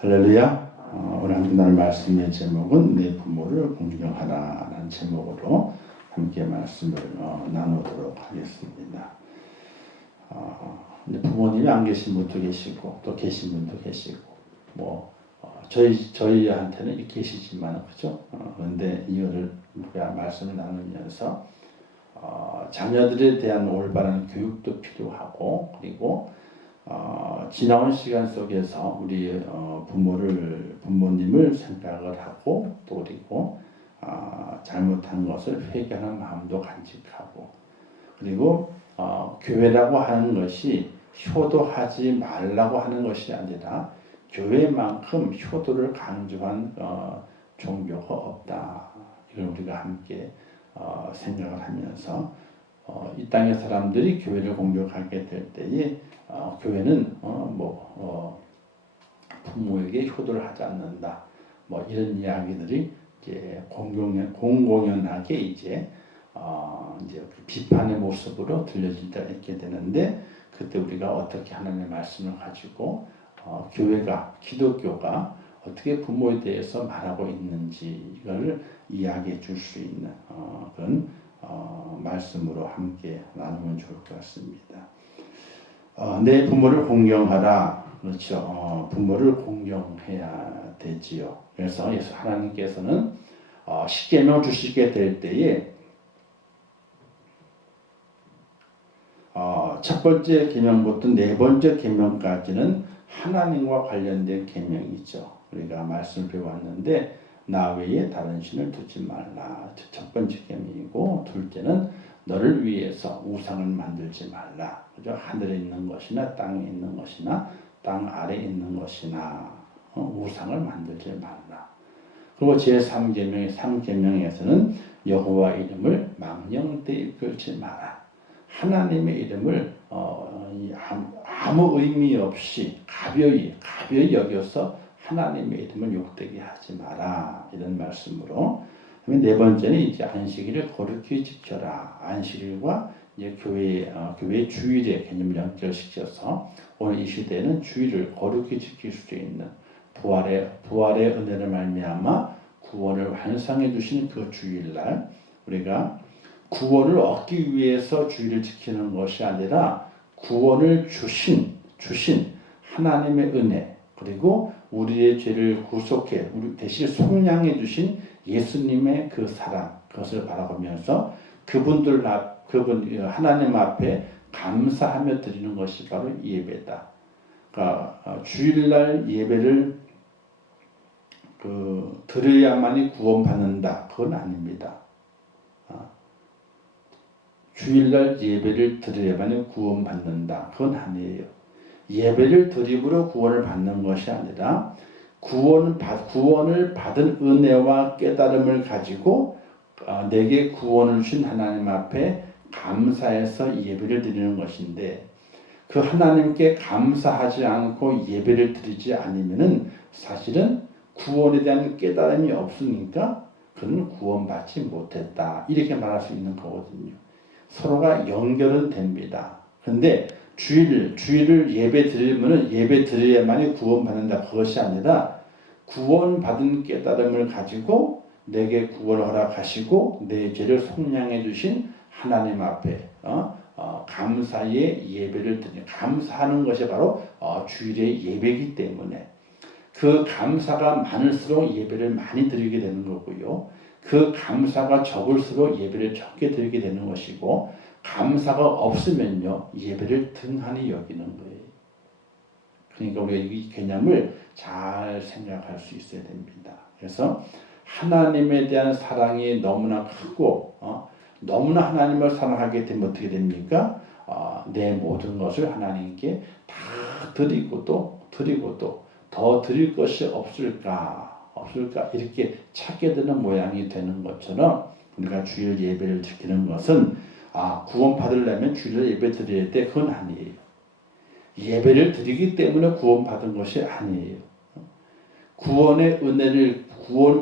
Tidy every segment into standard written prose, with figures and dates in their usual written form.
할렐루야. 오늘 함께 나눌 말씀의 제목은 내 부모를 공경하라 라는 제목으로 함께 말씀을 나누도록 하겠습니다. 부모님이 안 계신 분도 계시고 또 계신 분도 계시고 저희한테는 계시지만 그죠? 그런데 이거를 우리가 말씀을 나누면서 자녀들에 대한 올바른 교육도 필요하고 그리고 지나온 시간 속에서 우리 부모님을 생각을 하고 또 그리고 잘못한 것을 회개하는 마음도 간직하고 그리고 교회라고 하는 것이 효도하지 말라고 하는 것이 아니라 교회만큼 효도를 강조한 종교가 없다. 이걸 우리가 함께 생각을 하면서 이 땅의 사람들이 교회를 공격하게 될 때에 교회는 부모에게 효도를 하지 않는다. 이런 이야기들이 이제 공공연하게 이제 비판의 모습으로 들려질 때가 있게 되는데 그때 우리가 어떻게 하나님의 말씀을 가지고 교회가 기독교가 어떻게 부모에 대해서 말하고 있는지 이걸 이야기해 줄 수 있는 그런 말씀으로 함께 나누면 좋을 것 같습니다. 내 부모를 공경하라. 그렇죠. 부모를 공경해야 되지요. 그래서 예수 하나님께서는 십계명 주시게 될 때에 첫 번째 계명부터 네 번째 계명까지는 하나님과 관련된 계명이죠. 우리가 말씀을 배웠는데 나 외에 다른 신을 두지 말라. 첫 번째 계명이고 둘째는 너를 위해서 우상을 만들지 말라. 그죠? 하늘에 있는 것이나 땅에 있는 것이나 땅 아래에 있는 것이나 우상을 만들지 말라. 그리고 제3계명의 3계명에서는 여호와 이름을 망령되이 끌지 마라. 하나님의 이름을 아무 의미 없이 가벼이 여겨서 하나님의 이름을 욕되게 하지 마라. 이런 말씀으로. 네 번째는 이제 안식일을 거룩히 지켜라. 안식일과 이제 교회 주일의 개념을 연결시켜서 오늘 이 시대에는 주일을 거룩히 지킬 수 있는 부활의 은혜를 말미암아 구원을 완성해 주신 그 주일날 우리가 구원을 얻기 위해서 주일을 지키는 것이 아니라 구원을 주신 하나님의 은혜 그리고 우리의 죄를 구속해 우리 대신 속량해 주신 예수님의 그 사랑 그것을 바라보면서 그분 하나님 앞에 감사하며 드리는 것이 바로 예배다. 그러니까 주일날 예배를 드려야만이 구원받는다. 그건 아닙니다. 주일날 예배를 드려야만이 구원받는다. 그건 아니에요. 예배를 드림으로 구원을 받는 것이 아니라 구원을 받은 은혜와 깨달음을 가지고 내게 구원을 주신 하나님 앞에 감사해서 예배를 드리는 것인데 그 하나님께 감사하지 않고 예배를 드리지 않으면은 사실은 구원에 대한 깨달음이 없으니까 그는 구원받지 못했다. 이렇게 말할 수 있는 거거든요. 서로가 연결은 됩니다. 그런데 주일을 예배 드리면은 예배 드려야만이 구원받는다. 그것이 아니라 구원받은 깨달음을 가지고 내게 구원을 허락하시고 내 죄를 속량해 주신 하나님 앞에 감사의 예배를 드리는 감사하는 것이 바로 주일의 예배이기 때문에 그 감사가 많을수록 예배를 많이 드리게 되는 거고요. 그 감사가 적을수록 예배를 적게 드리게 되는 것이고 감사가 없으면요 예배를 등한히 여기는 거예요. 그러니까 우리가 이 개념을 잘 생각할 수 있어야 됩니다. 그래서 하나님에 대한 사랑이 너무나 크고 너무나 하나님을 사랑하게 되면 어떻게 됩니까? 내 모든 것을 하나님께 다 드리고 또 더 드릴 것이 없을까 이렇게 찾게 되는 모양이 되는 것처럼 우리가 주일 예배를 지키는 것은 구원 받으려면 주일 예배 드려야 돼. 그건 아니에요. 예배를 드리기 때문에 구원 받은 것이 아니에요. 구원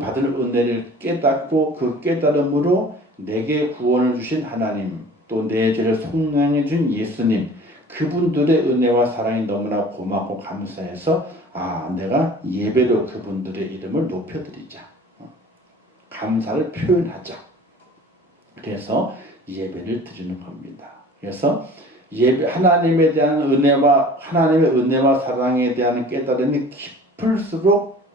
받은 은혜를 깨닫고 그 깨달음으로 내게 구원을 주신 하나님 또 내 죄를 속량해 준 예수님 그분들의 은혜와 사랑이 너무나 고맙고 감사해서 내가 예배로 그분들의 이름을 높여드리자. 감사를 표현하자. 그래서 예배를 드리는 겁니다. 그래서 예배, 하나님에 대한 은혜와 하나님의 은혜와 사랑에 대한 깨달음이 깊을수록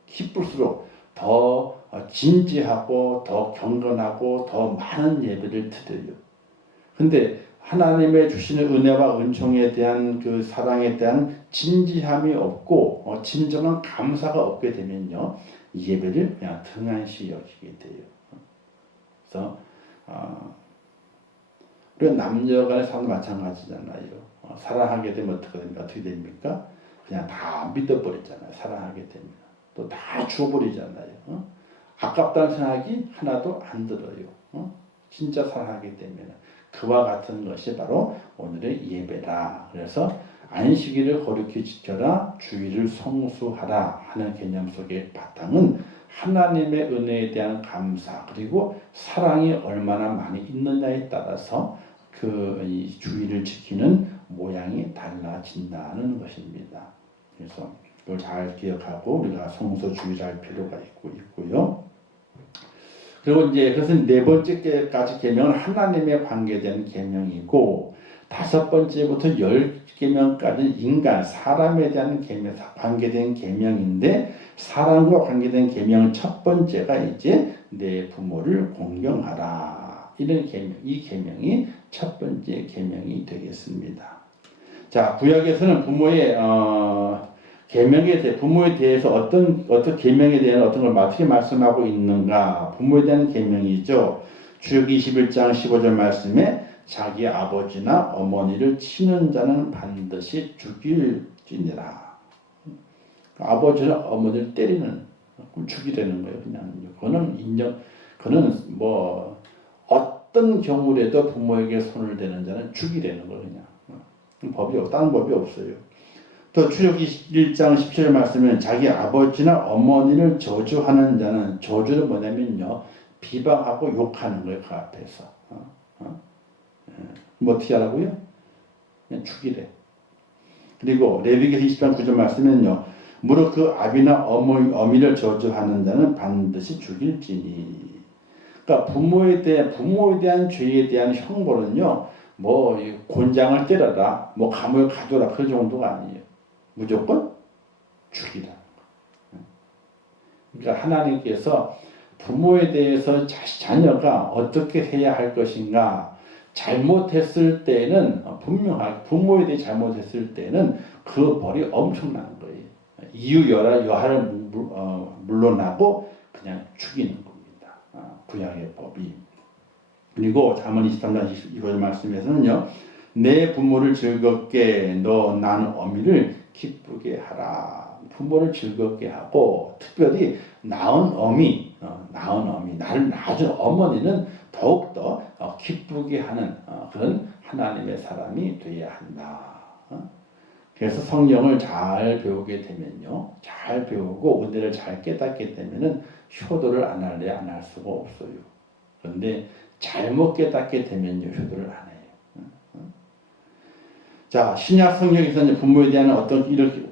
더 진지하고 더 경건하고 더 많은 예배를 드려요. 근데 하나님의 주시는 은혜와 은총에 대한 그 사랑에 대한 진지함이 없고 진정한 감사가 없게 되면요, 예배를 그냥 등한시 여기게 돼요. 그래서 우리가 남녀간의 삶도 마찬가지잖아요. 사랑하게 되면 어떻게 됩니까? 그냥 다 믿어버리잖아요. 사랑하게 되면 또 다 주어버리잖아요. 아깝다는 생각이 하나도 안 들어요. 진짜 사랑하게 되면 그와 같은 것이 바로 오늘의 예배다. 그래서 안식일을 거룩히 지켜라, 주일을 성수하라 하는 개념 속의 바탕은 하나님의 은혜에 대한 감사 그리고 사랑이 얼마나 많이 있느냐에 따라서 이 주일을 지키는 모양이 달라진다는 것입니다. 그래서 이걸 잘 기억하고 우리가 성소주의할 필요가 있고요. 그리고 이제 그것은 네 번째까지 계명은 하나님에 관계된 계명이고, 다섯 번째부터 열 계명까지는 인간, 사람에 대한 관계된 계명인데, 사람과 관계된 계명은 첫 번째가 이제 내 부모를 공경하라. 이런 계명, 이 계명이 첫 번째 계명이 되겠습니다. 자, 구약에서는 부모에 대해서 어떤 계명에 대한 어떤 걸 어떻게 말씀하고 있는가? 부모에 대한 계명이죠. 출애굽기 21장 15절 말씀에 자기 아버지나 어머니를 치는 자는 반드시 죽일지니라. 아버지나 어머니를 때리는 죽이라는 거예요. 그냥 그는 뭐 어떤 경우라도 부모에게 손을 대는 자는 죽이라는 거예요. 그냥 다른 법이 없어요. 또 출애굽기 1장 17절 말씀은 자기 아버지나 어머니를 저주하는 자는, 저주는 뭐냐면요, 비방하고 욕하는 거예요. 그 앞에서. 뭐 어떻게 하라고요? 그냥 죽이래. 그리고 레위기서 20장 9절 말씀은요, 무릇 그 아비나 어미를 저주하는 자는 반드시 죽일지니. 그러니까 부모에 대한 죄에 대한 형벌은요, 뭐 곤장을 때려라, 뭐 감을 가둬라, 그 정도가 아니에요. 무조건 죽이라. 그러니까 하나님께서 부모에 대해서 자녀가 어떻게 해야 할 것인가, 잘못했을 때는 분명하게 부모에 대해 잘못했을 때는 그 벌이 엄청난 거예요. 여하를 물러나고 그냥 죽이는 겁니다. 구약의 법이. 그리고 잠언 23장 22절 말씀에서는요, 내 부모를 즐겁게 난 어미를 기쁘게 하라. 부모를 즐겁게 하고, 특별히 낳은 어미, 나를 낳은 어머니는 더욱더 기쁘게 하는 그런 하나님의 사람이 되어야 한다. 그래서 성경을 잘 배우게 되면요, 잘 배우고 은혜를 잘 깨닫게 되면은 효도를 안 할 수가 없어요. 그런데 잘못 깨닫게 되면요, 효도를 안 해요. 자, 신약 성경에서 이제 부모에 대한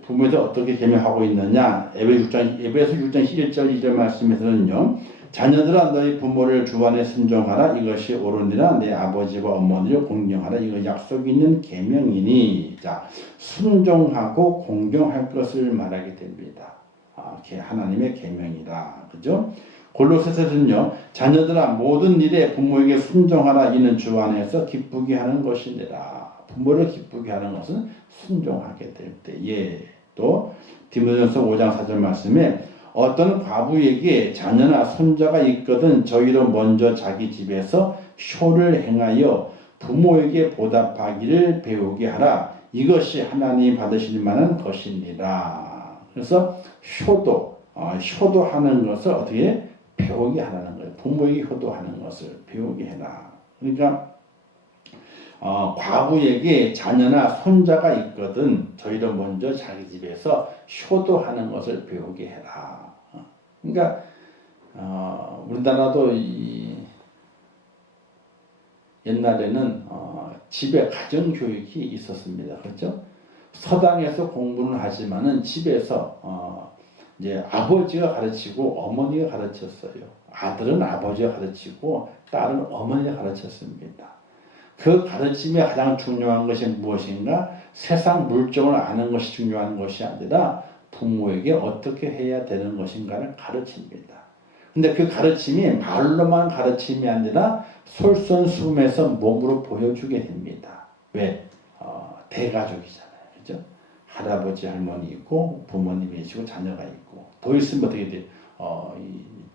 부모에 대해 어떻게 계명하고 있느냐? 에베소 6장 1절 2절 말씀에서는요, 자녀들아 너희 부모를 주 안에 순종하라. 이것이 옳으니라. 내 아버지와 어머니를 공경하라. 이거 약속이 있는 계명이니. 자, 순종하고 공경할 것을 말하게 됩니다. 하나님의 계명이다. 그죠? 골로새서는요, 자녀들아 모든 일에 부모에게 순종하라. 이는 주 안에서 기쁘게 하는 것이니라. 부모를 기쁘게 하는 것은 순종하게 될 때에. 또 디모데전서 5장 4절 말씀에 어떤 과부에게 자녀나 손자가 있거든 저희로 먼저 자기 집에서 효를 행하여 부모에게 보답하기를 배우게 하라. 이것이 하나님 받으실 만한 것이니라. 그래서 효도하는 것을 어떻게 배우게 하라는 거예요. 부모에게 효도하는 것을 배우게 해라. 그러니까 과부에게 자녀나 손자가 있거든 저희도 먼저 자기 집에서 효도하는 것을 배우게 해라. 그러니까 우리나라도 옛날에는 집에 가정교육이 있었습니다. 그렇죠? 서당에서 공부는 하지만은 집에서 이제 아버지가 가르치고 어머니가 가르쳤어요. 아들은 아버지가 가르치고 딸은 어머니가 가르쳤습니다. 그 가르침에 가장 중요한 것이 무엇인가? 세상 물정을 아는 것이 중요한 것이 아니라 부모에게 어떻게 해야 되는 것인가를 가르칩니다. 근데 그 가르침이 말로만 가르침이 아니라 솔선수범해서 몸으로 보여주게 됩니다. 왜? 대가족이잖아요. 그죠? 할아버지, 할머니 있고, 부모님이 계시고, 자녀가 있고, 더 있으면 어떻게 돼요?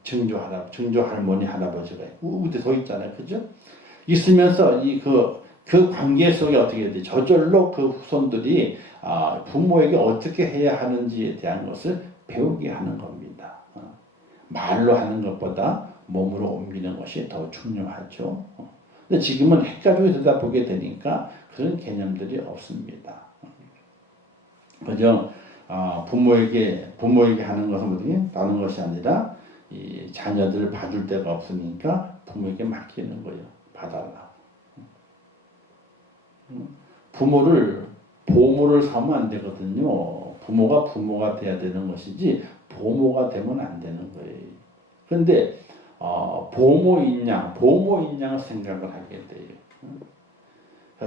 증조 할머니, 할아버지가 있고, 근데 더 있잖아요. 그죠? 있으면서 그 관계 속에 어떻게 돼요? 저절로 그 후손들이 부모에게 어떻게 해야 하는지에 대한 것을 배우게 하는 겁니다. 말로 하는 것보다 몸으로 옮기는 것이 더 중요하죠. 근데 지금은 핵가족이 되다 보게 되니까 그런 개념들이 없습니다. 그죠? 부모에게 하는 것은 뭐지? 다른 것이 아니라 이 자녀들을 봐줄 데가 없으니까 부모에게 맡기는 거예요. 봐달라고. 보모를 삼으면 안 되거든요. 부모가 돼야 되는 것이지 보모가 되면 안 되는 거예요. 그런데 보모인 양을 생각을 하게 돼요.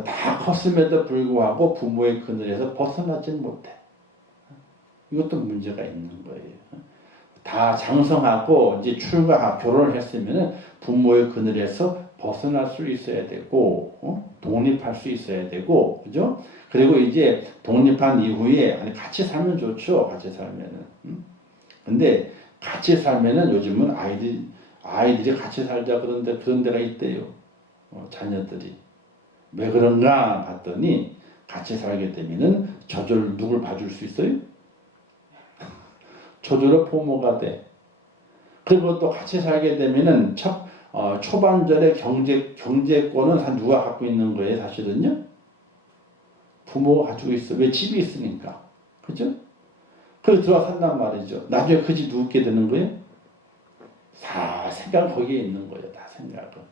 다 컸음에도 불구하고 부모의 그늘에서 벗어나지 못해. 이것도 문제가 있는 거예요. 다 장성하고 이제 결혼을 했으면은 부모의 그늘에서 벗어날 수 있어야 되고, 독립할 수 있어야 되고, 그죠? 그리고 이제 독립한 이후에 같이 살면 좋죠. 같이 살면은. 근데 같이 살면은 요즘은 아이들이 같이 살자 그런 데가 있대요. 자녀들이. 왜 그런가 봤더니 같이 살게 되면은 저절로 누굴 봐줄 수 있어요? 저절로 부모가 돼. 그리고 또 같이 살게 되면은 초반절에 경제권은 누가 갖고 있는 거예요, 사실은요? 부모가 가지고 있어. 왜? 집이 있으니까. 그죠? 그래서 들어와 산단 말이죠. 나중에 그 집 누구게 되는 거예요? 다 생각 거기에 있는 거예요. 다 생각은.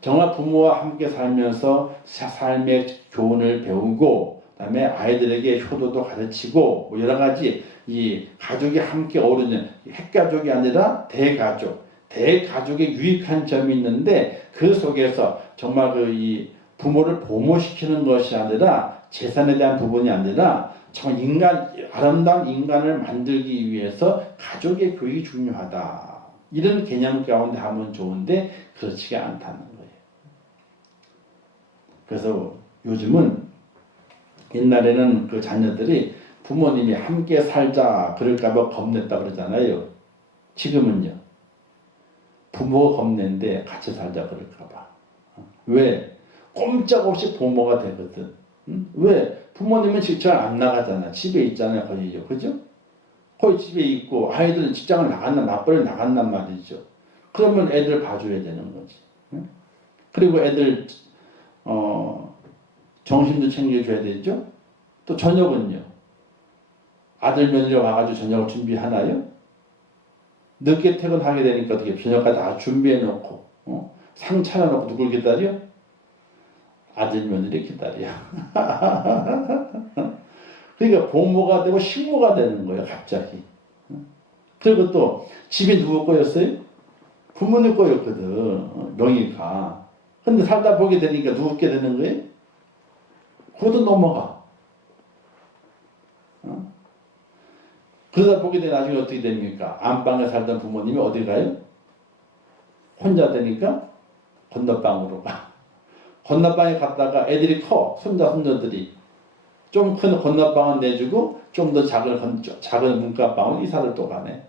정말 부모와 함께 살면서 삶의 교훈을 배우고, 그다음에 아이들에게 효도도 가르치고, 뭐 여러 가지 이 가족이 함께 어우러지는 핵가족이 아니라 대가족의 유익한 점이 있는데 그 속에서 정말 이 부모를 보모시키는 것이 아니라 재산에 대한 부분이 아니라 정말 아름다운 인간을 만들기 위해서 가족의 교육이 중요하다. 이런 개념 가운데 하면 좋은데 그렇지가 않다는 거예요. 그래서 요즘은 옛날에는 그 자녀들이 부모님이 함께 살자 그럴까봐 겁냈다 그러잖아요. 지금은요. 부모가 겁낸데 같이 살자 그럴까봐. 왜? 꼼짝없이 부모가 되거든. 왜? 부모님은 직장 안 나가잖아. 집에 있잖아요. 거기요. 그죠? 거기 집에 있고 아이들은 직장을 맞벌이 나간단 말이죠. 그러면 애들 봐줘야 되는 거지. 그리고 애들 정신도 챙겨줘야 되죠. 또 저녁은요. 아들 며느리 와가지고 저녁을 준비하나요? 늦게 퇴근하게 되니까 어떻게 저녁까지 다 준비해놓고 상 차려놓고 누굴 기다려? 아들 며느리 기다려. 그러니까 보모가 되고 식모가 되는 거예요. 갑자기. 그리고 또 집이 누구 거였어요? 부모님 거였거든. 명의가. 근데 살다 보게 되니까 누구게 되는 거예요? 그것도 넘어가. 그러다 보게 되면 나중에 어떻게 됩니까? 안방에 살던 부모님이 어디 가요? 혼자 되니까 건너방으로 가. 건너방에 갔다가 애들이 커. 손자들이. 좀 큰 건너방은 내주고 좀 더 작은 문간방은 이사를 또 가네.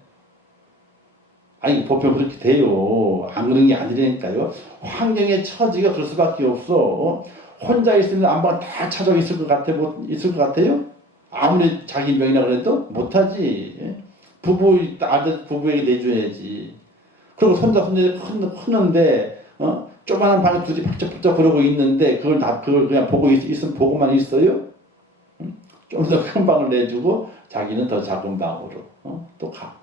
아니 보편 그렇게 돼요. 안 그런 게 아니라니까요. 환경의 처지가 그럴 수밖에 없어. 혼자 있으면 안방 다 찾아 있을 것 같아요? 아무리 자기 명이라 그래도 못하지. 아들 부부에게 내줘야지. 그리고 손자들이 크는데 조그마한 방에 둘이 박적박적 그러고 있는데 그걸 그냥 보고만 있어요? 좀 더 큰 방을 내주고 자기는 더 작은 방으로 또 가.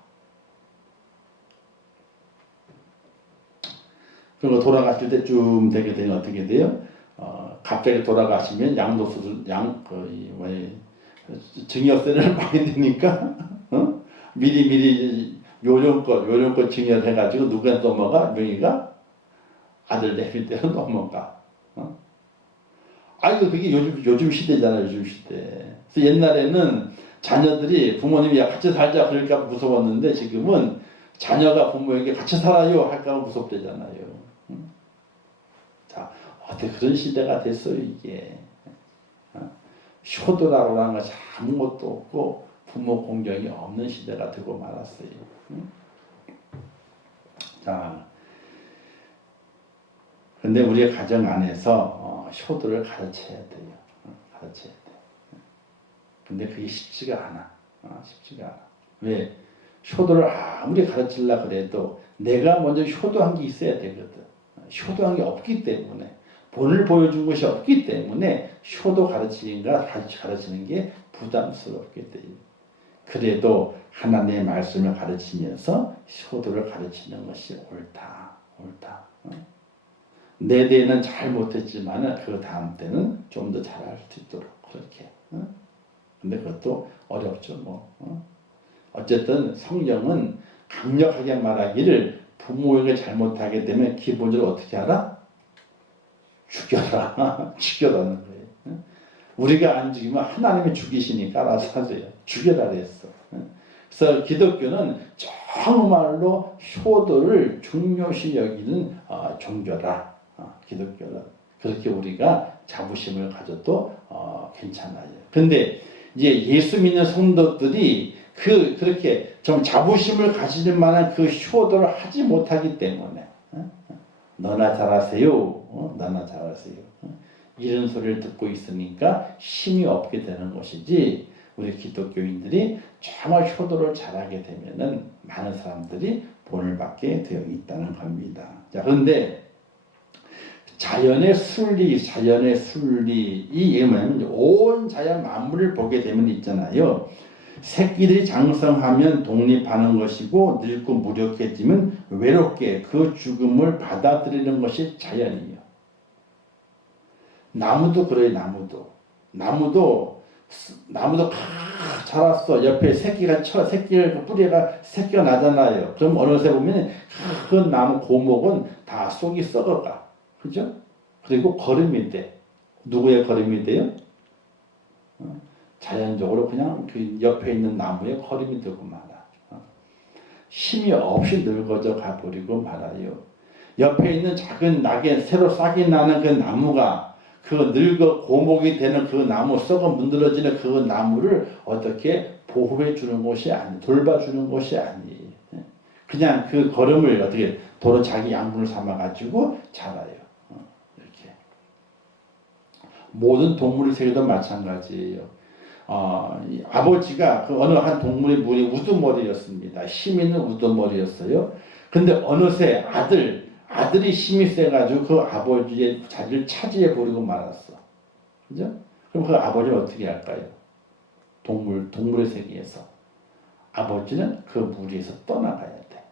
그리고 돌아가실 때쯤 되게 되면 어떻게 돼요? 갑자기 돌아가시면 양도소득 증여세를 많이 내니까 미리 요령껏 증여해가지고 누구한테 넘어가? 명의가 아들 내밀 대로 넘어가. 아이고 그게 요즘 시대잖아. 요즘 시대. 그래서 옛날에는 자녀들이 부모님이 같이 살자 그러니까 무서웠는데 지금은 자녀가 부모에게 같이 살아요 할까 무섭대잖아요. 자, 어떻게 그런 시대가 됐어요 이게. 효도라고 하는 것이 아무것도 없고 부모 공경이 없는 시대가 되고 말았어요. 자, 근데 우리의 가정 안에서 효도를 가르쳐야 돼요. 가르쳐야 돼. 근데 그게 쉽지가 않아. 쉽지가 않아. 왜? 효도를 아무리 가르치려고 그래도 내가 먼저 효도한 게 있어야 되거든. 효도한 게 없기 때문에 본을 보여준 것이 없기 때문에 효도 가르치는 게 부담스럽게 돼요. 그래도 하나님의 말씀을 가르치면서 효도를 가르치는 것이 옳다. 내 때는 잘 못했지만 그 다음 때는 좀 더 잘할 수 있도록 그렇게. 근데 그것도 어렵죠. 어쨌든 성경은 강력하게 말하기를 부모에게 잘못하게 되면 기본적으로 어떻게 하라? 죽여라. 죽여라는 거예요. 우리가 안 죽이면 하나님이 죽이시니까 알아서 하세요. 죽여라 그랬어. 그래서 기독교는 정말로 효도를 중요시 여기는 종교라. 기독교는. 그렇게 우리가 자부심을 가져도 괜찮아요. 근데 이제 예수 믿는 성도들이 그렇게 좀 자부심을 가지는 만한 그 효도를 하지 못하기 때문에 너나 잘하세요. 너나 잘하세요. 이런 소리를 듣고 있으니까 힘이 없게 되는 것이지 우리 기독교인들이 정말 효도를 잘하게 되면은 많은 사람들이 본을 받게 되어 있다는 겁니다. 자, 그런데 자연의 순리 이 뭐냐면 온 자연 만물을 보게 되면 있잖아요. 새끼들이 장성하면 독립하는 것이고 늙고 무력해지면 외롭게 그 죽음을 받아들이는 것이 자연이에요. 나무도 그래요. 나무도 자랐어. 옆에 새끼가 새끼가 나잖아요. 그럼 어느새 보면 그 나무 고목은 다 속이 썩어가. 그죠? 그리고 거름이 돼. 누구의 거름이 돼요? 자연적으로 그냥 그 옆에 있는 나무에 거름이 되고 말아. 힘이 없이 늙어져 가버리고 말아요. 옆에 있는 작은 낙에 새로 싹이 나는 그 나무가 그 늙어 고목이 되는 그 나무 썩어 문드러지는 그 나무를 어떻게 보호해 주는 것이 아니, 돌봐주는 것이 아니에요. 그냥 그 거름을 어떻게 도로 자기 양분을 삼아가지고 자라요. 이렇게 모든 동물 세계도 마찬가지예요. 아버지가 그 어느 한 동물의 물이 우두머리였습니다. 힘 있는 우두머리였어요. 근데 어느새 아들이 힘이 세가지고 그 아버지의 자리를 차지해 버리고 말았어. 그죠? 그럼 그 아버지는 어떻게 할까요? 동물의 세계에서 아버지는 그 무리에서 떠나가야 돼.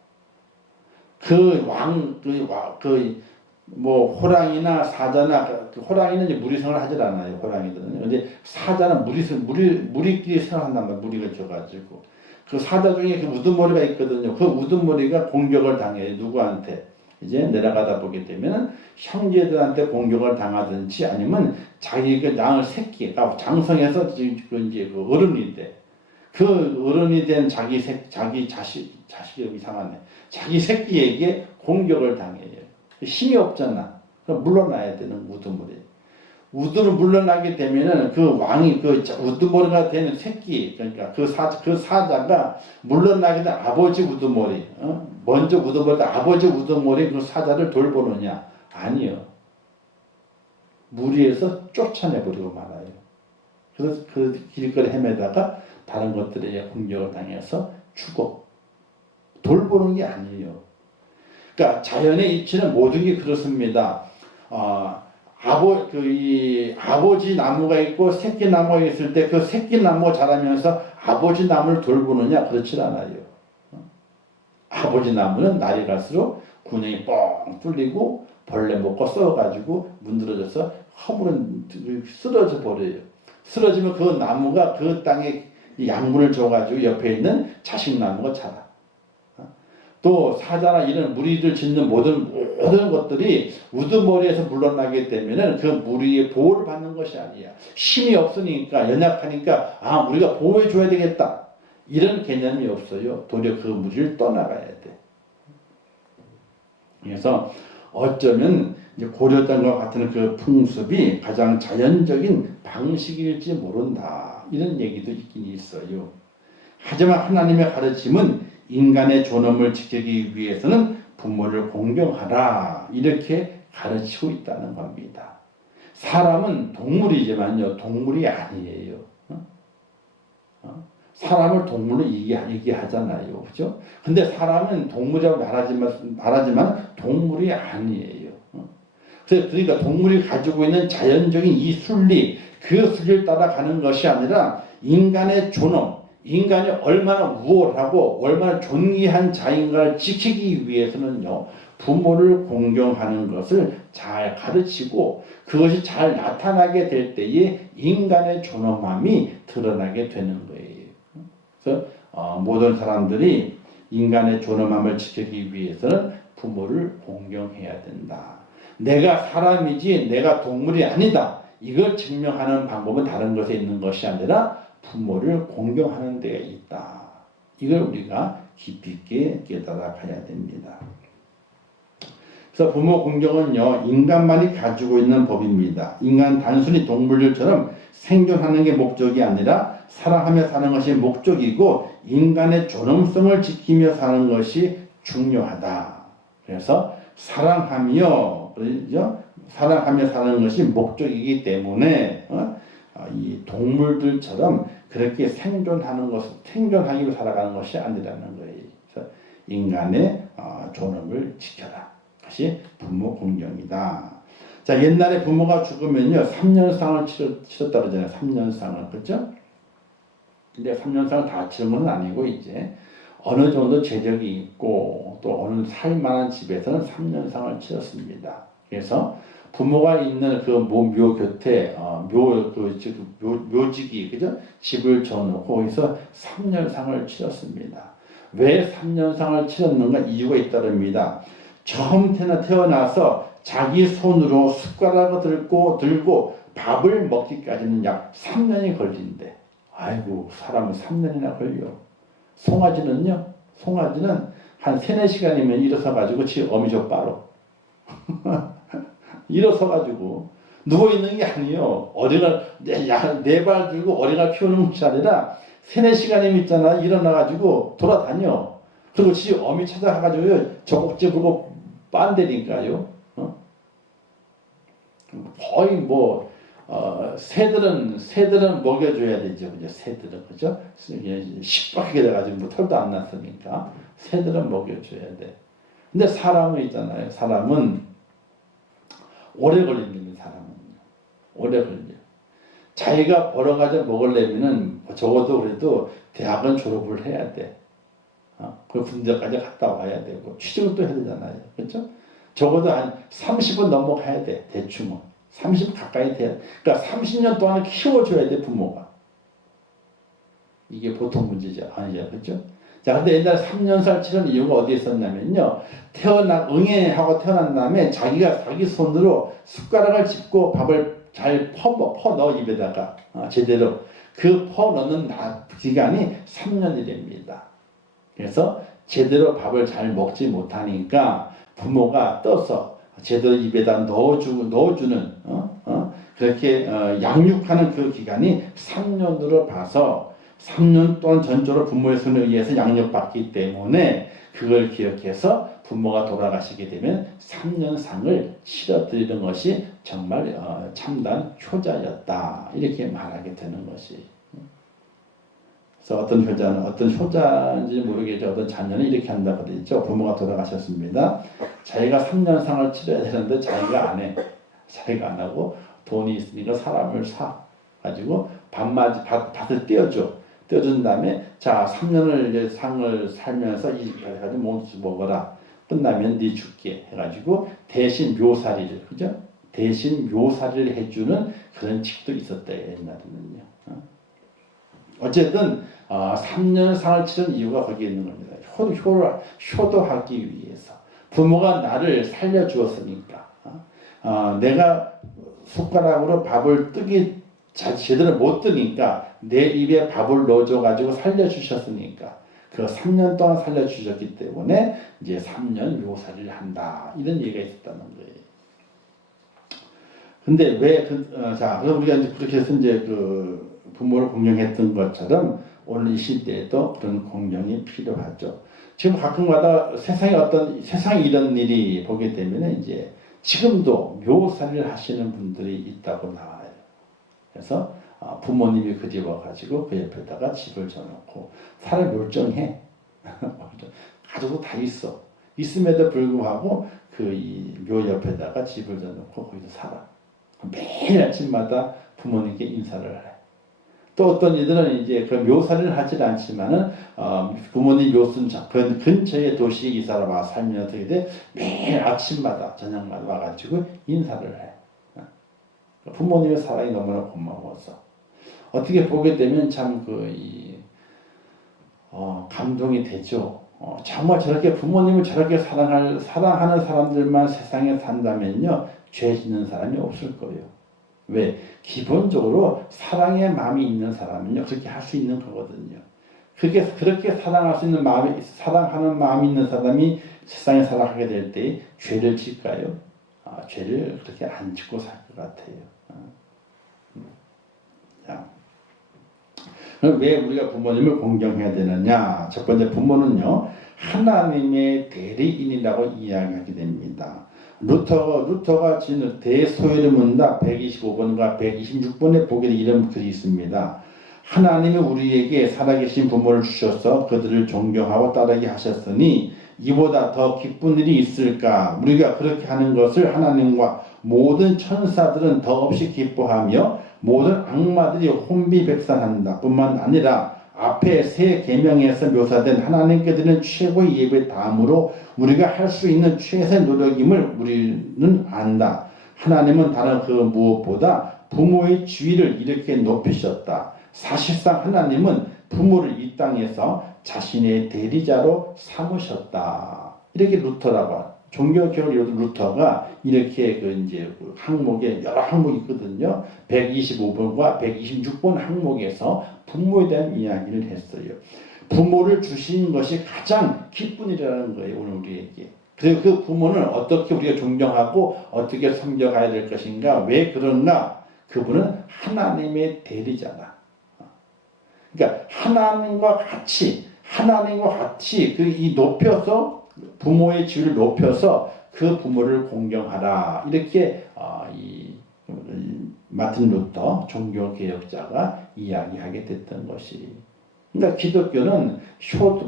호랑이나 사자나 호랑이는 이제 무리생활을 하질 않아요. 호랑이들은. 근데 사자는 무리끼리 생활한단 말이에요. 무리가 져가지고 그 사자 중에 그 우두머리가 있거든요. 그 우두머리가 공격을 당해요. 누구한테? 이제 내려가다 보게 되면 형제들한테 공격을 당하든지 아니면 자기 그 낳을 새끼가 장성해서 이제 그 어른이 돼. 그 어른이 된 자기 자식이 이상하네. 자기 새끼에게 공격을 당해요. 힘이 없잖아. 그럼 물러나야 되는 우두머리. 우두를 물러나게 되면은 그 왕이 그 우두머리가 되는 새끼, 그러니까 그 사자가 물러나게 된 아버지 우두머리, 먼저 우두머리가 아버지 우두머리 그 사자를 돌보느냐? 아니요. 무리에서 쫓아내버리고 말아요. 그래서 그 길거리 헤매다가 다른 것들에 공격을 당해서 죽어. 돌보는 게 아니에요. 그러니까 자연의 이치는 모든 게 그렇습니다. 아버지 나무가 있고 새끼 나무가 있을 때 그 새끼 나무가 자라면서 아버지 나무를 돌보느냐? 그렇지 않아요. 아버지 나무는 날이 갈수록 군형이 뻥 뚫리고 벌레 먹고 썩어가지고 문드러져서 허물어 쓰러져 버려요. 쓰러지면 그 나무가 그 땅에 양분을 줘가지고 옆에 있는 자식나무가 자라. 또 사자나 이런 무리를 짓는 모든 것들이 우두머리에서 물러나게 되면은 그 무리의 보호를 받는 것이 아니야. 힘이 없으니까 연약하니까 우리가 보호해 줘야 되겠다. 이런 개념이 없어요. 도리어 그 무리를 떠나가야 돼. 그래서 어쩌면 이제 고려 땅과 같은 그 풍습이 가장 자연적인 방식일지 모른다. 이런 얘기도 있긴 있어요. 하지만 하나님의 가르침은 인간의 존엄을 지키기 위해서는 부모를 공경하라. 이렇게 가르치고 있다는 겁니다. 사람은 동물이지만요. 동물이 아니에요. 사람을 동물로 얘기하잖아요. 그죠? 근데 사람은 동물이라고 말하지만 동물이 아니에요. 그러니까 동물이 가지고 있는 자연적인 이 순리, 그 순리를 따라가는 것이 아니라 인간의 존엄, 인간이 얼마나 우월하고 얼마나 존귀한 자인가를 지키기 위해서는요, 부모를 공경하는 것을 잘 가르치고 그것이 잘 나타나게 될 때에 인간의 존엄함이 드러나게 되는 거예요. 그래서 모든 사람들이 인간의 존엄함을 지키기 위해서는 부모를 공경해야 된다. 내가 사람이지 내가 동물이 아니다. 이걸 증명하는 방법은 다른 것에 있는 것이 아니라 부모를 공경하는 데가 있다. 이걸 우리가 깊이 있게 깨달아 가야 됩니다. 그래서 부모 공경은요, 인간만이 가지고 있는 법입니다. 인간 단순히 동물들처럼 생존하는 게 목적이 아니라 사랑하며 사는 것이 목적이고 인간의 존엄성을 지키며 사는 것이 중요하다. 그래서 사랑하며 사는 것이 목적이기 때문에 이 동물들처럼 그렇게 생존하기 위해 살아가는 것이 아니라는 거예요. 그래서 인간의 존엄을 지켜라. 그것이 부모 공경이다. 자, 옛날에 부모가 죽으면요, 3년상을 치렀다 그러잖아요. 3년상을. 그렇죠? 근데 3년상을 다 치른 건 아니고, 이제 어느 정도 재력이 있고 또 어느 살만한 집에서는 3년상을 치렀습니다. 그래서 부모가 있는 그 묘 곁에 묘지기, 그죠? 집을 지어놓고 거기서 3년상을 치렀습니다. 왜 3년상을 치렀는가? 이유가 있다릅니다. 처음 태어나서 자기 손으로 숟가락을 들고 밥을 먹기까지는 약 3년이 걸린대. 아이고, 사람은 3년이나 걸려. 송아지는 한 3-4시간이면 일어서가지고 지 어미저 빠로. 일어서가지고 누워있는 게 아니에요. 어리갈 네 발 들고 어리갈 피우는 것이 아니라 3-4시간이면 있잖아. 일어나가지고 돌아다녀. 그리고 지 어미 찾아가가지고 젖꼭지 불고 빤대니까요. 거의 새들은 먹여줘야 되죠. 그죠? 새들은, 그죠? 시뻘게 돼가지고 털도 안 났으니까 새들은 먹여줘야 돼. 근데 사람은 있잖아요. 사람은 오래 걸립니다. 오래 걸려. 자기가 벌어가지고 먹으려면은 적어도 그래도 대학은 졸업을 해야 돼. 그 군대까지 갔다 와야 되고 취직을 또 해야 되잖아요. 그렇죠? 적어도 한 30은 넘어가야 돼. 대충은 30 가까이 돼. 그러니까 30년 동안 키워줘야 돼, 부모가. 이게 보통 문제죠. 아니죠, 그렇죠? 자, 근데 옛날에 3년살 치른 이유가 어디에 있었냐면요, 응애하고 태어난 다음에 자기가 자기 손으로 숟가락을 짚고 밥을 잘 퍼 넣어 입에다가 제대로 그 퍼 넣는 기간이 3년이랍니다. 그래서 제대로 밥을 잘 먹지 못하니까 부모가 떠서 제대로 입에다 넣어주는 그렇게 양육하는 그 기간이 3년으로 봐서 3년 동안 전적으로 부모의 손에 의해서 양육받기 때문에 그걸 기억해서 부모가 돌아가시게 되면 3년상을 치러드리는 것이 정말 참단 효자였다. 이렇게 말하게 되는 것이. 그래서 어떤 효자인지 모르겠죠. 어떤 자녀는 이렇게 한다고 그랬죠. 부모가 돌아가셨습니다. 자기가 3년상을 치러야 되는데 자기가 안 해. 자기가 안 하고 돈이 있으니까 사람을 사 가지고 밭을 떼어준 다음에 자 3년을 이제 상을 살면서 이 가지고 뭐 먹어라. 끝나면 네 줄게 해가지고 대신 묘살이를 그죠? 대신 묘살이를 해주는 그런 직도 있었다 옛날에는요. 어쨌든 3년 상을 치른 이유가 거기에 있는 겁니다. 효도하기 위해서 부모가 나를 살려주었으니까 내가 숟가락으로 밥을 뜨기 제대로 못 뜨니까 내 입에 밥을 넣어줘가지고 살려주셨으니까 그 3년 동안 살려주셨기 때문에 이제 3년 묘살이를 한다 이런 얘기가 있었다는 거예요. 근데 왜 자 그럼 우리가 이제 그렇게 해서 이제 그 부모를 공경했던 것처럼 오늘 이 시대에도 그런 공경이 필요하죠. 지금 가끔가다 세상에 이런 일이 보게 되면 이제 지금도 묘살이를 하시는 분들이 있다고 나와요. 그래서 부모님이 그 집 와가지고 그 옆에다가 집을 져놓고 사람이 멀쩡해. 가족도 다 있어. 있음에도 불구하고 그 이 묘 옆에다가 집을 져놓고 거기서 살아. 매일 아침마다 부모님께 인사를 해. 또 어떤 이들은 이제 그 묘사를 하질 않지만은 부모님 묘순 근처에 도시에 이사를 와 살면 어떻게 돼? 매일 아침마다 저녁마다 와가지고 인사를 해. 부모님의 사랑이 너무나 고마워서 어떻게 보게 되면 참 감동이 되죠. 정말 저렇게 부모님을 저렇게 사랑하는 사람들만 세상에 산다면요 죄 짓는 사람이 없을 거예요. 왜? 기본적으로 사랑의 마음이 있는 사람은요 그렇게 할 수 있는 거거든요. 그렇게 사랑할 수 있는 마음이 사랑하는 마음이 있는 사람이 세상에 살아가게 될 때 죄를 질까요? 죄를 그렇게 안 짓고 살 것 같아요. 자, 그럼 왜 우리가 부모님을 공경해야 되느냐? 첫 번째 부모는요 하나님의 대리인이라고 이야기하게 됩니다. 루터가 지은 대소요를 묻는다 125번과 126번에 보게 된 이런 글이 있습니다. 하나님이 우리에게 살아계신 부모를 주셔서 그들을 존경하고 따르게 하셨으니 이보다 더 기쁜 일이 있을까? 우리가 그렇게 하는 것을 하나님과 모든 천사들은 더없이 기뻐하며 모든 악마들이 혼비백산한다 뿐만 아니라 앞에 세 계명에서 묘사된 하나님께 드리는 최고의 예배 다음으로 우리가 할 수 있는 최선의 노력임을 우리는 안다. 하나님은 다른 그 무엇보다 부모의 지위를 이렇게 높이셨다. 사실상 하나님은 부모를 이 땅에서 자신의 대리자로 삼으셨다. 이렇게 루터라고 종교개혁 루터가 이렇게 그 항목에 여러 항목이 있거든요. 125번과 126번 항목에서 부모에 대한 이야기를 했어요. 부모를 주신 것이 가장 기쁜 일이라는 거예요. 오늘 우리에게. 그리고 그 부모는 어떻게 우리가 존경하고 어떻게 섬겨가야 될 것인가. 왜 그런가. 그분은 하나님의 대리자다. 그러니까 하나님과 같이 이 높여서 부모의 지위를 높여서 그 부모를 공경하라. 이렇게 마틴 루터 종교개혁자가 이야기하게 됐던 것이. 그러니까 기독교는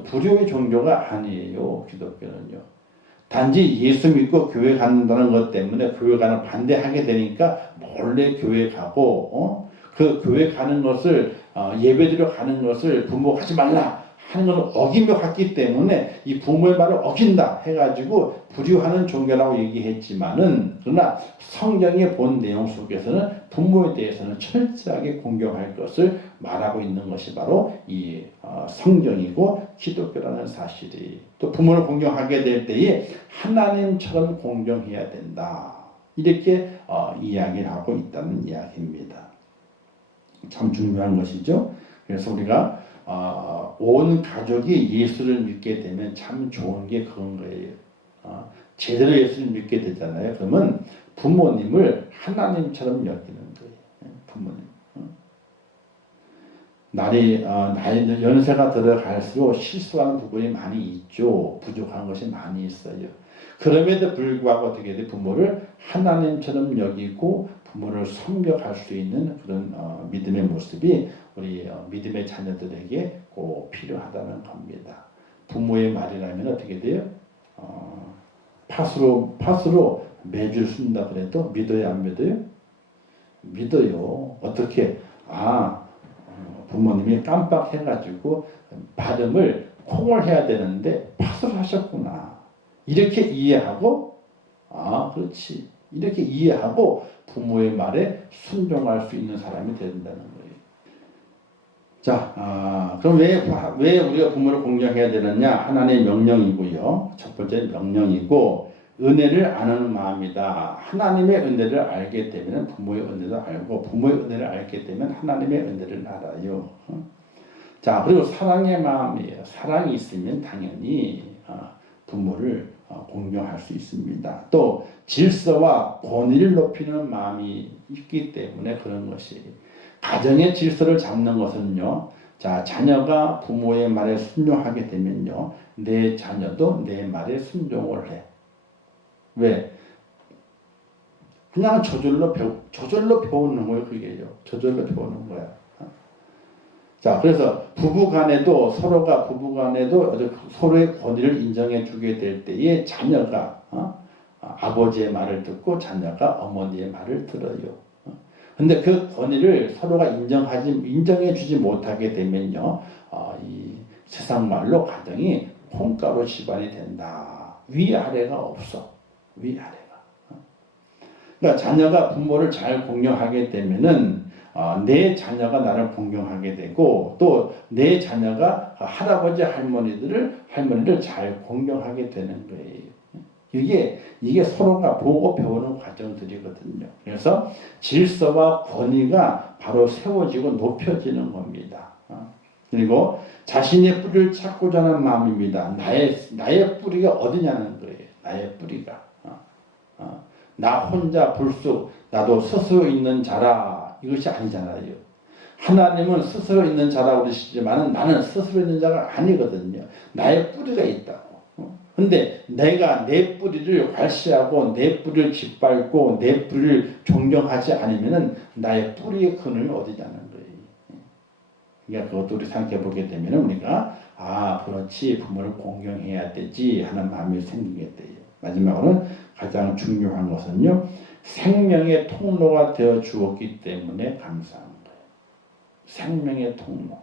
불효의 종교가 아니에요. 기독교는요. 단지 예수 믿고 교회 간다는 것 때문에 교회 가는 반대하게 되니까 몰래 교회 가고 그 교회 가는 것을 예배드려 가는 것을 부모 하지 말라 하는 것을 어기며 갔기 때문에 이 부모의 말을 어긴다 해가지고 불효하는 종교라고 얘기했지만은 그러나 성경의 본 내용 속에서는 부모에 대해서는 철저하게 공경할 것을 말하고 있는 것이 바로 이 성경이고 기독교라는 사실이 또 부모를 공경하게 될 때에 하나님처럼 공경해야 된다 이렇게 이야기를 하고 있다는 이야기입니다. 참 중요한 것이죠. 그래서 우리가 온 가족이 예수를 믿게 되면 참 좋은 게 그런 거예요. 제대로 예수를 믿게 되잖아요. 그러면 부모님을 하나님처럼 여기는 거예요. 부모님. 연세가 들어갈수록 실수하는 부분이 많이 있죠. 부족한 것이 많이 있어요. 그럼에도 불구하고 어떻게 돼? 부모를 하나님처럼 여기고 부모를 섬겨갈 수 있는 그런 믿음의 모습이 우리 믿음의 자녀들에게 꼭 필요하다는 겁니다. 부모의 말이라면 어떻게 돼요? 팥으로 매주를 쓴다 그래도 믿어요, 안 믿어요? 믿어요. 어떻게? 부모님이 깜빡해가지고 발음을 콩을 해야 되는데 팥으로 하셨구나. 이렇게 이해하고 그렇지. 이렇게 이해하고 부모의 말에 순종할 수 있는 사람이 된다는 거예요. 자, 그럼 왜 우리가 부모를 공경해야 되느냐? 하나님의 명령이고요. 첫 번째 명령이고 은혜를 아는 마음이다. 하나님의 은혜를 알게 되면 부모의 은혜도 알고 부모의 은혜를 알게 되면 하나님의 은혜를 알아요. 자, 그리고 사랑의 마음이에요. 사랑이 있으면 당연히 부모를 공경할 수 있습니다. 또 질서와 권위를 높이는 마음이 있기 때문에 그런 것이 가정의 질서를 잡는 것은요. 자, 자녀가 부모의 말에 순종하게 되면요. 내 자녀도 내 말에 순종을 해. 왜? 그냥 저절로 배우는 거예요. 그게요. 저절로 배우는 거야. 자, 그래서 부부간에도 서로의 권위를 인정해 주게 될 때에 자녀가 아버지의 말을 듣고 자녀가 어머니의 말을 들어요. 근데 그 권위를 서로가 인정해 주지 못하게 되면요, 이 세상 말로 가정이 콩가루 집안이 된다. 위아래가 없어. 위아래가. 그러니까 자녀가 부모를 잘 공경하게 되면은 내 자녀가 나를 공경하게 되고 또 내 자녀가 할아버지 할머니를 잘 공경하게 되는 거예요. 이게 서로가 보고 배우는 과정들이거든요. 그래서 질서와 권위가 바로 세워지고 높여지는 겁니다. 그리고 자신의 뿌리를 찾고자 하는 마음입니다. 나의 뿌리가 어디냐는 거예요. 나의 뿌리가. 나 혼자 불쑥 나도 스스로 있는 자라 이것이 아니잖아요. 하나님은 스스로 있는 자라고 그러시지만 나는 스스로 있는 자가 아니거든요. 나의 뿌리가 있다고. 근데 내가 내 뿌리를 괄시하고 내 뿌리를 짓밟고 내 뿌리를 존경하지 않으면은 나의 뿌리의 근원이 어디냐는 거예요. 그러니까 그것도 우리 생각해 보게 되면 우리가 그렇지 부모를 공경해야 되지 하는 마음이 생기게 돼요. 마지막으로는 가장 중요한 것은요. 생명의 통로가 되어 주었기 때문에 감사한 거예요. 생명의 통로.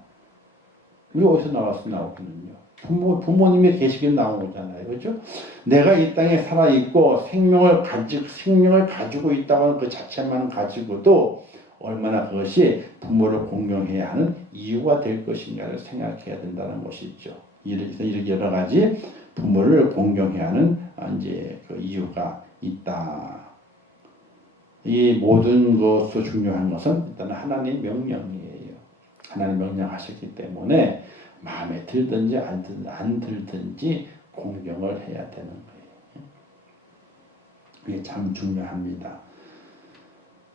이게 어디서 나왔거든요. 부모님의 계시기에 나온 거잖아요. 그렇죠? 내가 이 땅에 살아있고 생명을 가지고 있다고 하는 그 자체만 가지고도 얼마나 그것이 부모를 공경해야 하는 이유가 될 것인가를 생각해야 된다는 것이죠. 이렇게 여러 가지 부모를 공경해야 하는 이제 그 이유가 있다. 이 모든 것으로 중요한 것은 일단 하나님 명령이에요. 하나님 명령하셨기 때문에 마음에 들든지 안 들든지 공경을 해야 되는 거예요. 이게 참 중요합니다.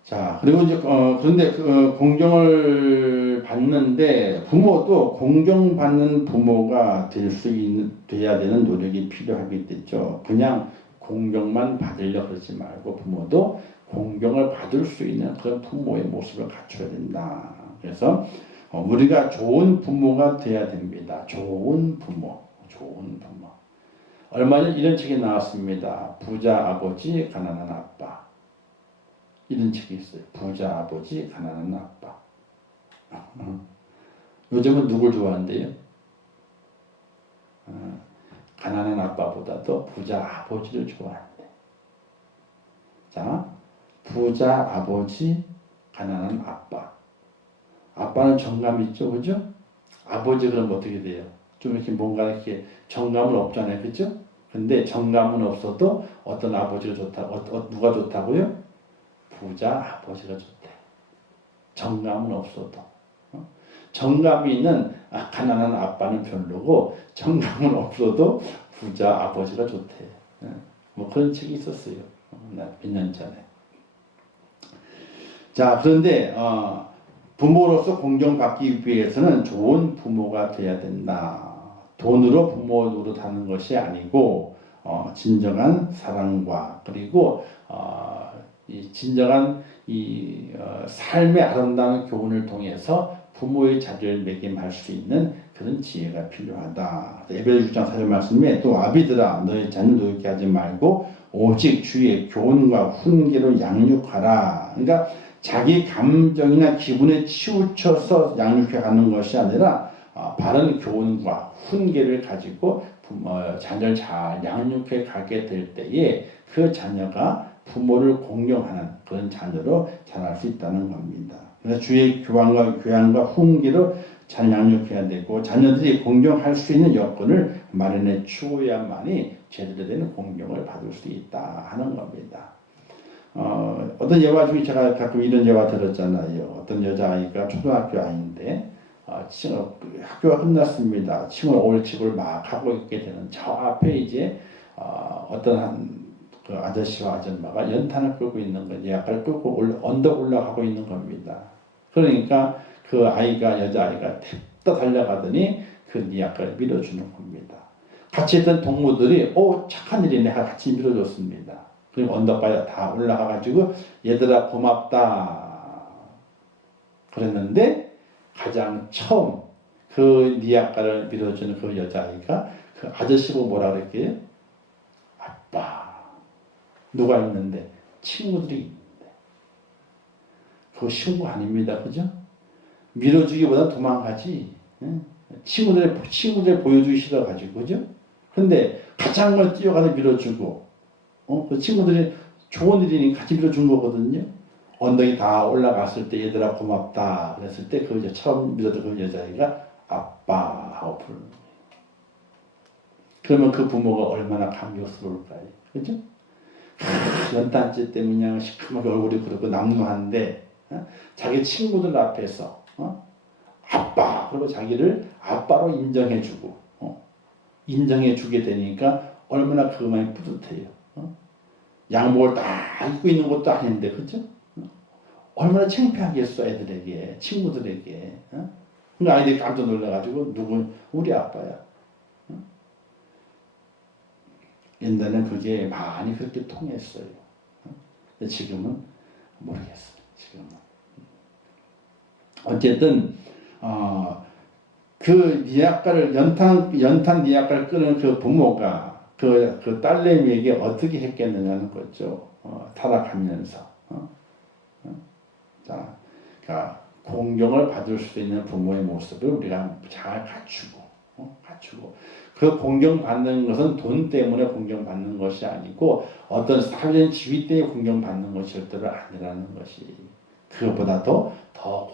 자, 그리고 이제 그런데 공경을 받는데 부모도 공경받는 부모가 돼야 되는 노력이 필요하겠죠. 그냥 공경만 받으려 그러지 말고 부모도 공경을 받을 수 있는 그런 부모의 모습을 갖춰야 된다. 그래서 우리가 좋은 부모가 돼야 됩니다. 좋은 부모. 얼마 전 이런 책이 나왔습니다. 부자 아버지, 가난한 아빠. 이런 책이 있어요. 부자 아버지, 가난한 아빠. 요즘은 누굴 좋아한대요? 가난한 아빠보다도 부자 아버지를 좋아한대. 자, 부자 아버지, 가난한 아빠. 아빠는 정감 있죠, 그죠? 아버지 그럼 어떻게 돼요? 좀 이렇게 뭔가 이렇게 정감은 없잖아요, 그죠? 근데 정감은 없어도 어떤 아버지가 좋다, 누가 좋다고요? 부자 아버지가 좋대. 정감은 없어도. 정감이 있는 가난한 아빠는 별로고 정감은 없어도 부자 아버지가 좋대. 뭐 그런 책이 있었어요. 몇 년 전에. 자, 그런데 부모로서 공경받기 위해서는 좋은 부모가 돼야 된다. 돈으로 부모 노릇하는 것이 아니고 진정한 사랑과 그리고 이 진정한 삶의 아름다운 교훈을 통해서 부모의 자리를 매김할 수 있는 그런 지혜가 필요하다. 에베소 6장 4절 말씀에 또 아비들아 너희 자녀 노릇게 하지 말고 오직 주의 교훈과 훈계로 양육하라. 그러니까 자기 감정이나 기분에 치우쳐서 양육해 가는 것이 아니라 바른 교훈과 훈계를 가지고 자녀를 잘 양육해 가게 될 때에 그 자녀가 부모를 공경하는 그런 자녀로 자랄 수 있다는 겁니다. 그래서 주의 교양과 훈계로 잘 양육해야 되고 자녀들이 공경할 수 있는 여건을 마련해 주어야만이 제대로 된 공경을 받을 수 있다 하는 겁니다. 어떤 예화 중에 제가 가끔 이런 예화 들었잖아요. 어떤 여자아이가 초등학교 아이인데 학교가 끝났습니다. 층을 올 집을 막 하고 있게 되는 저 앞에 이제 어떤 그 아저씨와 아줌마가 연탄을 끌고 있는 거예요. 약간을 끌고 언덕 올라가고 있는 겁니다. 그러니까 그 아이가 여자아이가 탭다 달려가더니 그 니약을 밀어주는 겁니다. 같이 있던 동무들이 착한 일이네 하고 같이 밀어줬습니다. 그리고 언덕까지 다 올라가가지고 얘들아 고맙다 그랬는데 가장 처음 그 니약가를 밀어주는 그 여자아이가 그 아저씨 보고 뭐라 그랬게요? 아빠. 누가 있는데? 친구들이 있는데. 그거 쉬운 거 아닙니다. 그죠? 밀어주기보다 도망가지. 친구들 보여주기 싫어가지고, 그죠? 근데 가장 먼저 뛰어가서 밀어주고, 그 친구들이 좋은 일이니까 같이 밀어준 거거든요. 언덕이 다 올라갔을 때 얘들아 고맙다 그랬을 때 그 처음 밀어준 그 여자애가 아빠 하고 부르는 거예요. 그러면 그 부모가 얼마나 감격스러울까요? 그죠? 연탄재 때문에 그냥 시커멓게 얼굴이 그렇고 남루한데 자기 친구들 앞에서 아빠 그리고 자기를 아빠로 인정해주고 인정해주게 되니까 얼마나 그만이 뿌듯해요. 양복을 다 입고 있는 것도 아닌데 그죠? 얼마나 창피하겠어 애들에게 친구들에게. 그러니까 아이들이 깜짝 놀라가지고 우리 아빠야. 옛날에는 그게 많이 그렇게 통했어요. 근데 지금은 모르겠어요. 지금은. 어쨌든 그 니약가를 연탄 니약가를 끄는 그 부모가 그 딸내미에게 어떻게 했겠느냐는 거죠. 타락하면서. 자, 그러니까 공경을 받을 수 있는 부모의 모습을 우리가 잘 갖추고 그 공경받는 것은 돈 때문에 공경받는 것이 아니고 어떤 사회적인 지위 때문에 공경받는 것이 절대로 아니라는 것이 그것보다도 더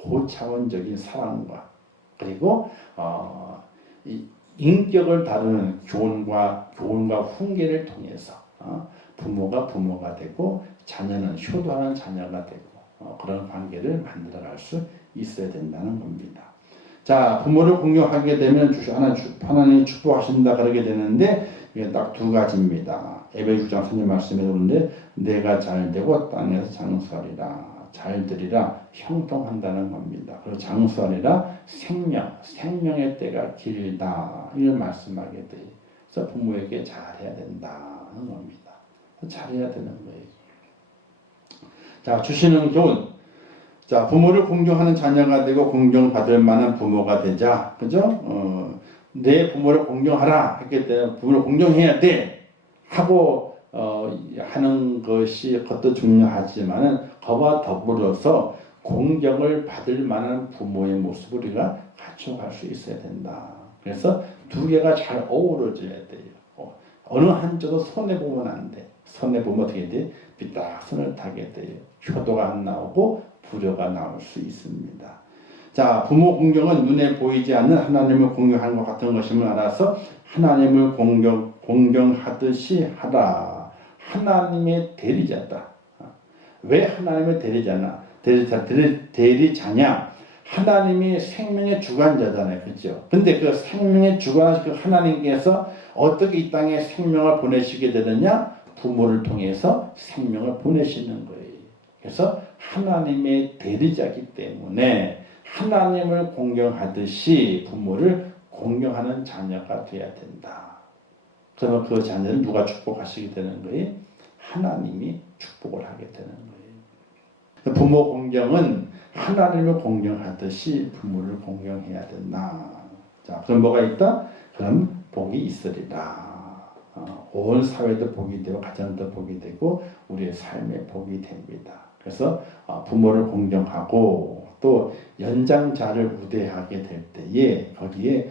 고차원적인 사랑과 그리고 인격을 다루는 교훈과 훈계를 통해서 부모가 되고 자녀는 효도하는 자녀가 되고 그런 관계를 만들어갈 수 있어야 된다는 겁니다. 자, 부모를 공경하게 되면 하나님이 축복하신다 그러게 되는데 이게 딱 두 가지입니다. 에베소 6장 3절 말씀에 그런데 내가 잘되고 땅에서 장수하리라. 잘되리라 형통한다는 겁니다. 그리고 장수하리라 생명의 때가 길다 이걸 말씀하게 돼요. 그래서 부모에게 잘해야 된다는 겁니다. 잘해야 되는 거예요. 자, 주시는 교훈. 자, 부모를 공경하는 자녀가 되고 공경받을 만한 부모가 되자. 그죠? 내 부모를 공경하라 했기 때문에 부모를 공경해야 돼 하고 하는 것이 그것도 중요하지만은 그와 더불어서 공경을 받을 만한 부모의 모습을 우리가 갖춰갈 수 있어야 된다. 그래서 두 개가 잘 어우러져야 돼요. 어느 한쪽도 손해보면 안 돼. 손해보면 어떻게 돼? 삐딱 손을 타게 돼요. 효도가 안 나오고 불효가 나올 수 있습니다. 자, 부모 공경은 눈에 보이지 않는 하나님을 공경하는 것 같은 것임을 알아서 하나님을 공경하듯이 하라. 하나님의 대리자다. 왜 하나님의 대리자냐? 하나님이 생명의 주관자잖아요. 그렇죠? 근데 그 생명의 주관하신 그 하나님께서 어떻게 이 땅에 생명을 보내시게 되느냐? 부모를 통해서 생명을 보내시는 거예요. 그래서 하나님의 대리자이기 때문에 하나님을 공경하듯이 부모를 공경하는 자녀가 되어야 된다. 그러면 그 자녀를 누가 축복하시게 되는 거예요? 하나님이 축복을 하게 되는 거예요. 부모 공경은 하나님을 공경하듯이 부모를 공경해야 된다. 자, 그럼 뭐가 있다? 그럼 복이 있으리라. 온 사회도 복이 되고 가정도 복이 되고 우리의 삶에 복이 됩니다. 그래서 부모를 공경하고 또 연장자를 우대하게 될 때에 거기에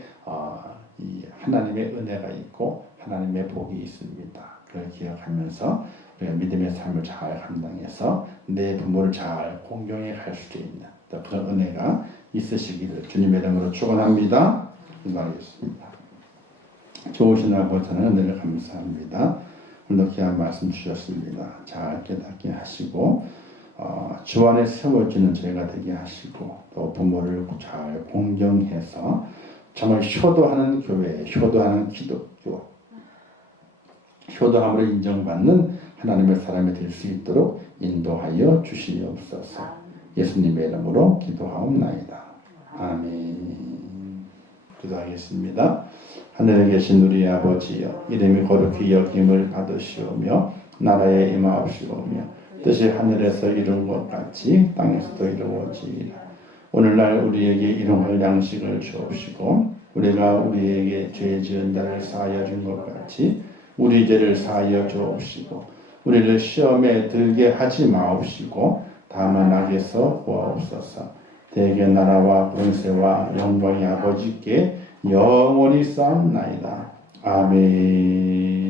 이 하나님의 은혜가 있고 하나님의 복이 있습니다. 그걸 기억하면서 우리가 믿음의 삶을 잘 감당해서 내 부모를 잘 공경해 갈 수 있는 그런 은혜가 있으시기를 주님의 이름으로 축원합니다. 기도하겠습니다. 좋으신 아버지 하나님 은혜를 감사합니다. 오늘도 귀한 말씀 주셨습니다. 잘 깨닫게 하시고 주 안에 세워지는 저희가 되게 하시고 또 부모를 잘 공경해서 정말 효도하는 교회, 효도하는 기독교, 효도함으로 인정받는 하나님의 사람이 될 수 있도록 인도하여 주시옵소서. 예수님의 이름으로 기도하옵나이다. 아멘. 기도하겠습니다. 하늘에 계신 우리 아버지여, 이름이 거룩히 여김을 받으시오며 나라에 임하옵시오며 뜻이 하늘에서 이룬 것 같이 땅에서도 이루어지이다. 오늘날 우리에게 일용할 양식을 주옵시고 우리가 우리에게 죄 지은 자를 사하여 준 것 같이 우리 죄를 사하여 주옵시고 우리를 시험에 들게 하지 마옵시고 다만 악에서 구하옵소서. 대개 나라와 권세와 영광이 아버지께 영원히 쌓옵나이다. 아멘.